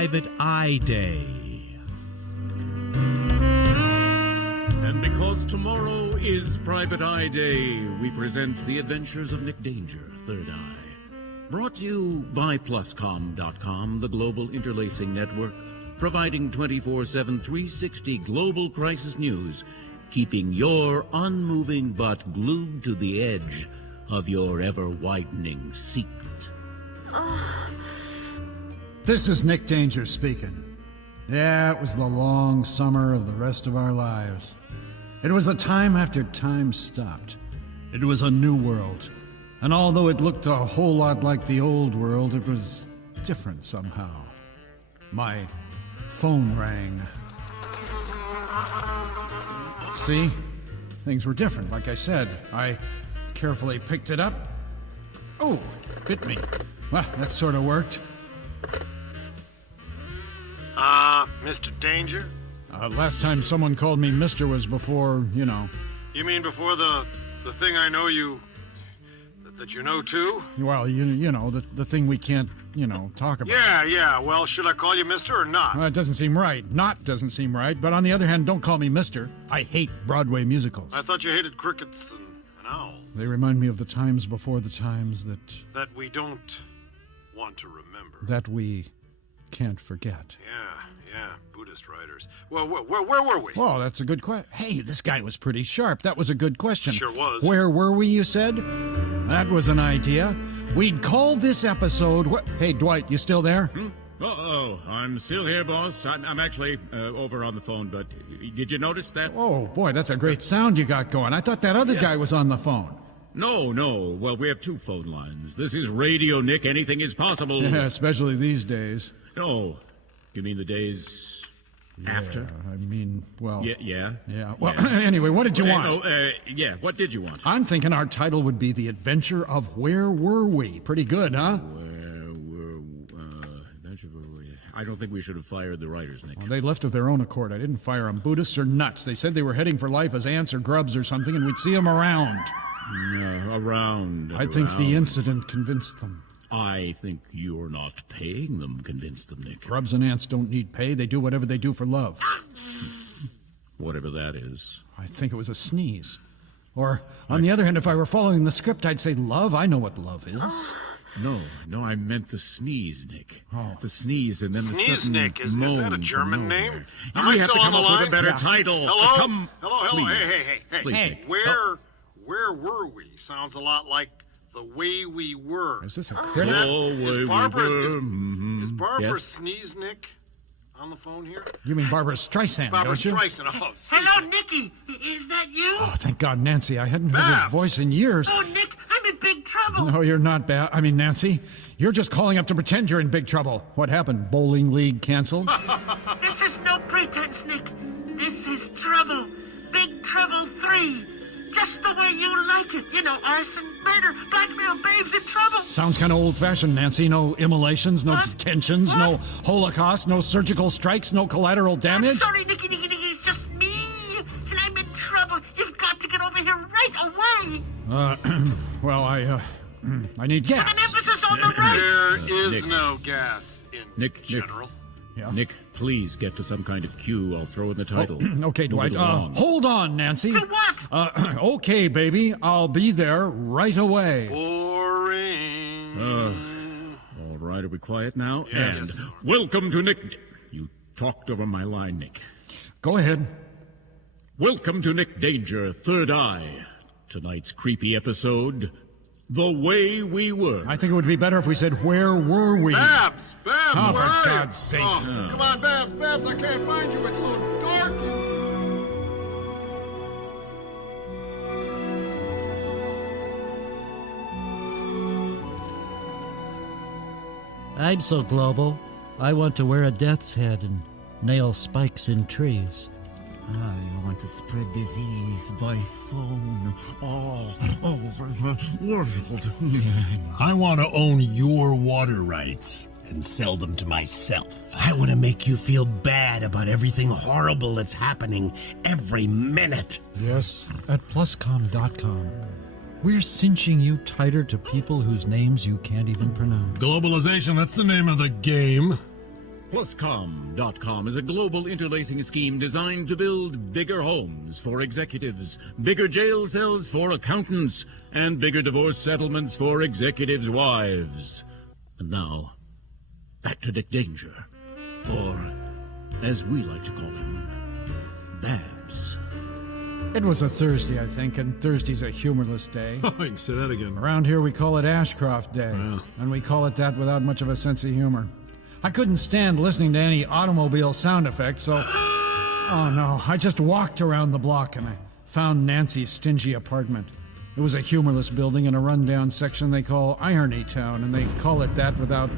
Private Eye Day. And because tomorrow is Private Eye Day, we present The Adventures of Nick Danger, Third Eye. Brought to you by Pluscom.com, the global interlacing network, providing 24/7, 360 global crisis news, keeping your unmoving butt glued to the edge of your ever-widening seat. This is Nick Danger speaking. Yeah, it was the long summer of the rest of our lives. It was a time after time stopped. It was a new world. And although it looked a whole lot like the old world, it was different somehow. My phone rang. See? Things were different, like I said. I carefully picked it up. Oh, bit me. Well, that sort of worked. Mr. Danger? Last time someone called me Mister was before, you know. You mean before the thing I know you... that you know too? Well, you know, the thing we can't, talk about. Yeah. Well, should I call you Mister or not? It doesn't seem right. Not doesn't seem right. But on the other hand, don't call me Mister. I hate Broadway musicals. I thought you hated crickets and owls. They remind me of the times before the times that... That we don't want to remember. That we can't forget. Yeah, Buddhist writers. Well, where were we? Well, that's a good question. Hey, this guy was pretty sharp. That was a good question. Sure was. Where were we, you said? That was an idea. We'd call this episode... Hey, Dwight, you still there? Uh-oh, I'm still here, boss. I'm actually over on the phone, but did you notice that? Oh, boy, that's a great sound you got going. I thought that other guy was on the phone. No. Well, we have two phone lines. This is Radio Nick. Anything is possible. Yeah, especially these days. Oh, you mean the days after? I mean, well... Yeah. Well, anyway, what did you want? What did you want? I'm thinking our title would be The Adventure of Where Were We? Pretty good, huh? I don't think we should have fired the writers, Nick. Well, they left of their own accord. I didn't fire them. Buddhists are nuts. They said they were heading for life as ants or grubs or something, and we'd see them around. Around. I think the incident convinced them. I think you're not paying them convinced them, Nick. Grubs and ants don't need pay. They do whatever they do for love. Whatever that is. I think it was a sneeze. Or, on the other hand, if I were following the script, I'd say love. I know what love is. No, I meant the sneeze, Nick. Oh. The sneeze and then the Sneeze, sudden Nick. Is that a German name? Am I still have to on come the up line? with a better title. Hello? Hello? Please. Hey. Please, Nick. Where were we? Sounds a lot like The Way We Were. Is this a critic? Is Barbara Yes. Sneeze Nick on the phone here? You mean Barbara Streisand, Barbara don't you? Streisand. Oh, Hello, Nicky. Is that you? Oh, thank God, Nancy. I hadn't heard her Babs. voice in years. Oh, Nick, I'm in big trouble. No, you're not bad. I mean, Nancy, you're just calling up to pretend you're in big trouble. What happened? Bowling league canceled? This is no pretense, Nick. This is trouble. Big Trouble 3. Just the way you like it. You know, arson, murder, blackmail, babes in trouble. Sounds kind of old-fashioned, Nancy. No immolations, no What? detentions, no Holocaust, no surgical strikes, no collateral I'm damage. sorry, Nicky. It's just me. And I'm in trouble. You've got to get over here right away. Well, I need With an gas. emphasis on the right. There is Nick. no gas in Nick. general. Yeah. Nick, please get to some kind of cue. I'll throw in the title. Okay, Move Dwight. it along. Hold on, Nancy. To what? Okay, baby. I'll be there right away. Boring. All right, are we quiet now? Yes. And welcome to Nick... You talked over my line, Nick. Go ahead. Welcome to Nick Danger, Third Eye. Tonight's creepy episode, The Way We Were. I think it would be better if we said, where were we? Babs, Oh, where for are God's you? sake. Oh, come on, Babs, I can't find you. It's so dark. I'm so global, I want to wear a death's head and nail spikes in trees. I want to spread disease by phone all over the world. I want to own your water rights and sell them to myself. I want to make you feel bad about everything horrible that's happening every minute. Yes, at Pluscom.com. We're cinching you tighter to people whose names you can't even pronounce. Globalization, that's the name of the game. Pluscom.com is a global interlacing scheme designed to build bigger homes for executives, bigger jail cells for accountants, and bigger divorce settlements for executives' wives. And now, back to Dick Danger, or as we like to call him, Babs. It was a Thursday, I think, and Thursday's a humorless day. Oh, you can say that again. Around here we call it Ashcroft Day, and we call it that without much of a sense of humor. I couldn't stand listening to any automobile sound effects, so... Oh no, I just walked around the block and I found Nancy's stingy apartment. It was a humorless building in a rundown section they call Irony Town, and they call it that without...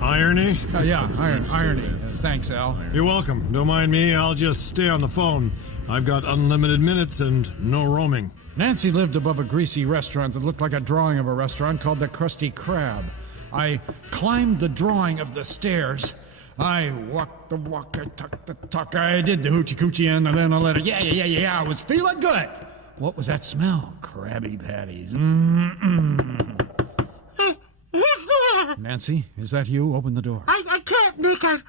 Irony? Irony. Thanks, Al. You're welcome. Don't mind me. I'll just stay on the phone. I've got unlimited minutes and no roaming. Nancy lived above a greasy restaurant that looked like a drawing of a restaurant called the Krusty Krab. I climbed the drawing of the stairs. I walked the walk, I talked the talk, I did the hoochie coochie, and then I let her, yeah, I was feeling good. What was that smell? Krabby Patties. Hey, who's there? Nancy, is that you? Open the door. I can't, Nick. I've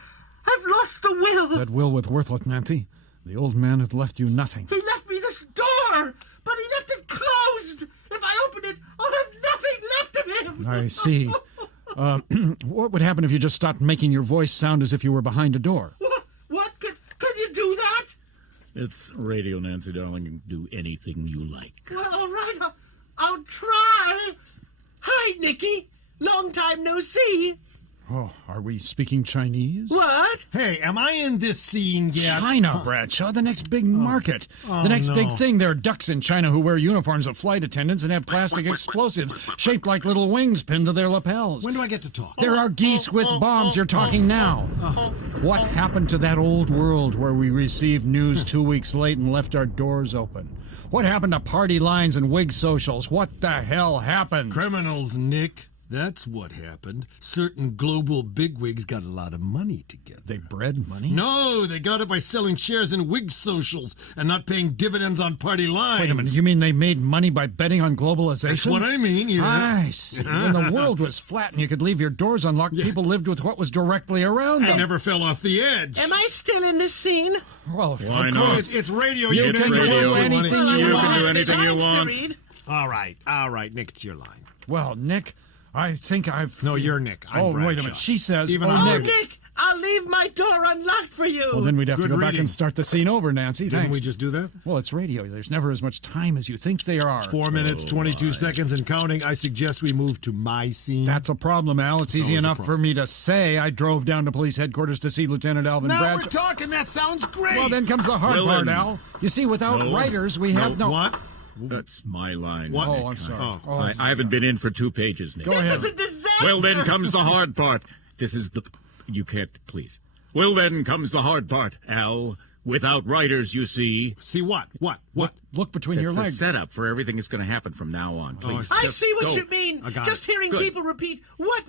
lost the will. That will was worthless, Nancy. The old man has left you nothing. He left me this door, but he left it closed. If I open it, I'll have nothing left of him. I see. What would happen if you just stopped making your voice sound as if you were behind a door? What? Can you do that? It's radio, Nancy, darling. You can do anything you like. Well, all right. I'll try. Hi, Nicky. Long time no see. Oh, are we speaking Chinese? What? Hey, am I in this scene yet? China, Bradshaw, the next big market. The next big thing. There are ducks in China who wear uniforms of flight attendants and have plastic explosives shaped like little wings pinned to their lapels. When do I get to talk? There are geese with bombs. You're talking now. What happened to that old world where we received news 2 weeks late and left our doors open? What happened to party lines and wig socials? What the hell happened? Criminals, Nick. That's what happened. Certain global bigwigs got a lot of money together. They bred money? No, they got it by selling shares in wig socials and not paying dividends on party lines. Wait a minute, you mean they made money by betting on globalization? That's what I mean, yeah. I see. When the world was flat and you could leave your doors unlocked, people lived with what was directly around them. I never fell off the edge. Am I still in this scene? Well, Why of not? course. It's radio. You You can can do radio. anything you You want. can do anything you Lines to want. read. All right, Nick, it's your line. Well, Nick, I think I've... No, you're Nick. I'm Oh, wait a Bradshaw. minute. She says... Even oh, I'm Oh, Nick. Nick, I'll leave my door unlocked for you. Well, then we'd have to Good go back reading. and start the scene over, Nancy. Didn't Thanks. we just do that? Well, it's radio. There's never as much time as you think there are. 4 minutes, 22 seconds and counting. I suggest we move to my scene. That's a problem, Al. It's easy always a enough for problem. me to say I drove down to police headquarters to see Lieutenant Alvin Now Bradshaw. we're talking. That sounds great. Well, then comes the hard Well, part, then. Al. You see, without No. writers, we have no... What? That's my line. What? Nick. Oh, I'm sorry. Oh. I haven't been in for 2 pages, Nick. Go This ahead. is a disaster. Well, then comes the hard part. This is the... You can't, please. Well, then comes the hard part, Al. Without writers, you see. See what? What? Look between your It's the legs. setup for everything that's going to happen from now on. Please. I just see what go. you mean. I got Just it. hearing Good. people repeat, what,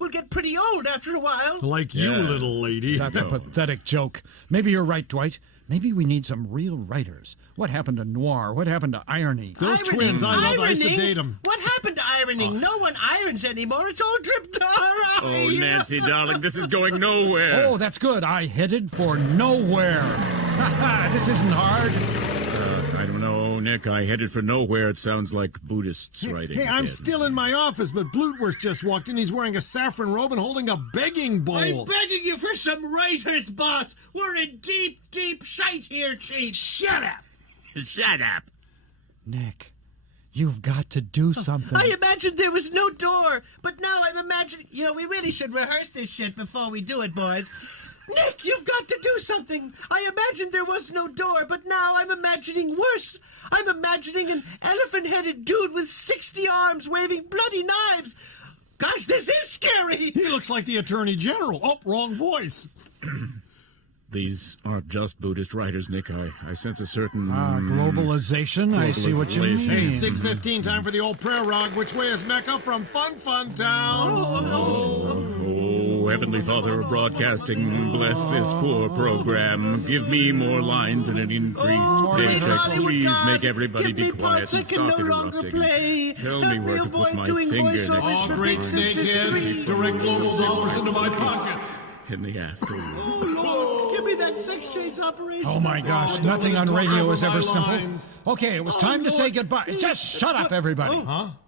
will get pretty old after a while. Like you, Yeah. little lady. That's a pathetic joke. Maybe you're right, Dwight. Maybe we need some real writers. What happened to noir? What happened to irony? Those Ironing, twins, I love. I used to ironing? date them. What happened to ironing? No one irons anymore. It's all drip dry. Oh, Nancy, darling, this is going nowhere. Oh, that's good. I headed for nowhere. This isn't hard. I don't know, Nick. I headed for nowhere. It sounds like Buddhists writing. Hey, I'm again. still in my office, but Blutwurst just walked in. He's wearing a saffron robe and holding a begging bowl. I'm begging you for some writers, boss. We're in deep, deep shite here, Chief. Shut up. Shut up. Nick, you've got to do something. I imagined there was no door, but now I'm imagining... You know, we really should rehearse this shit before we do it, boys. Nick, you've got to do something. I imagined there was no door, but now I'm imagining worse. I'm imagining an elephant-headed dude with 60 arms waving bloody knives. Gosh, this is scary. He looks like the Attorney General. Oh, wrong voice. These aren't just Buddhist writers, Nick. I sense a certain... Globalization. I see what you Globalization. Hey, mean. 6:15, time for the old prayer rog. Which way is Mecca from Fun Town? Oh, Heavenly Father of Broadcasting, bless this poor program. Give me more lines and an increased Great pitch. Hollywood Please God, make everybody give be me quiet parts I and can stop no longer interrupting. play. Tell Help me where to avoid put my doing finger voiceovers next. Oh, for great Big Sisters snakehead. 3. Direct global dollars into my pockets. in the afternoon. Oh, Lord, give me that sex change operation. Oh my gosh, don't nothing wanna on talk radio over is ever my simple. lines. Okay, it was time to say goodbye. Just shut up, everybody.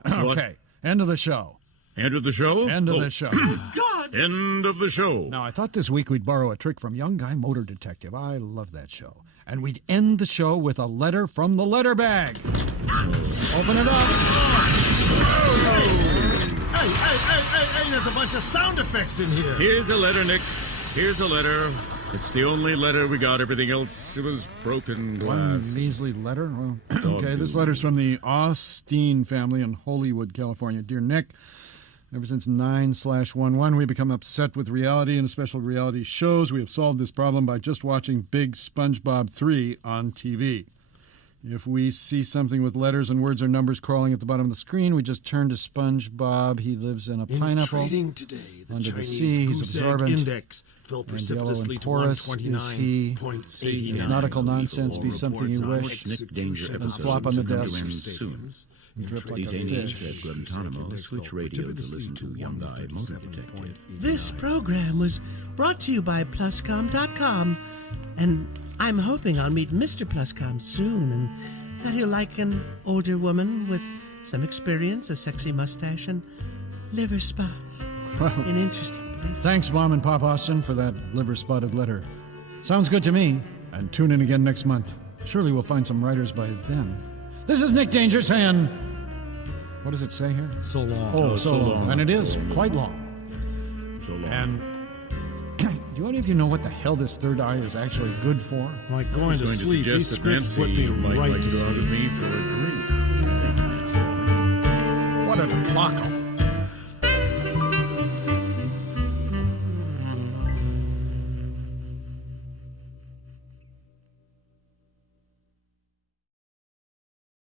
Okay, end of the show. End of the show? End of Oh, the show. God. End of the show. Now, I thought this week we'd borrow a trick from Young Guy Motor Detective. I love that show. And we'd end the show with a letter from the letter bag. Open it up. Hey, there's a bunch of sound effects in here. Here's a letter, Nick. Here's a letter. It's the only letter we got. Everything else, it was broken glass. One measly letter. Well, okay, this letter's from the Austin family in Hollywood, California. Dear Nick, ever since 9/11, we become upset with reality and special reality shows. We have solved this problem by just watching Big SpongeBob 3 on TV. If we see something with letters and words or numbers crawling at the bottom of the screen, we just turn to SpongeBob. He lives in a pineapple. Trading today, the Under the Chinese sea, he's goose egg absorbent. index fell And precipitously yellow to and porous is he. 129.89. Nautical nonsense be All something you reports on wish. Nick Danger execution episodes flop on the coming desk. to end stadiums. soon. Drip like a Detainees fish. at Guantanamo switch radio to listen to Young Guy Motor Detective. This program was brought to you by Pluscom.com, and I'm hoping I'll meet Mr. Pluscom soon, and that he'll like an older woman with some experience, a sexy mustache, and liver spots in interesting places. Thanks, Mom and Pop Austin, for that liver-spotted letter. Sounds good to me. And tune in again next month. Surely we'll find some writers by then. This is Nick Danger saying... What does it say here? So long. Oh, Oh, so so long. long. And it is So long. quite long. So long. And do any of you know what the hell this third eye is actually good for? Like going to Going to sleep, these suggest that scripts Nancy put me might right like to to go out sleep. with me for a drink. Thank you, Nancy. What a debacle.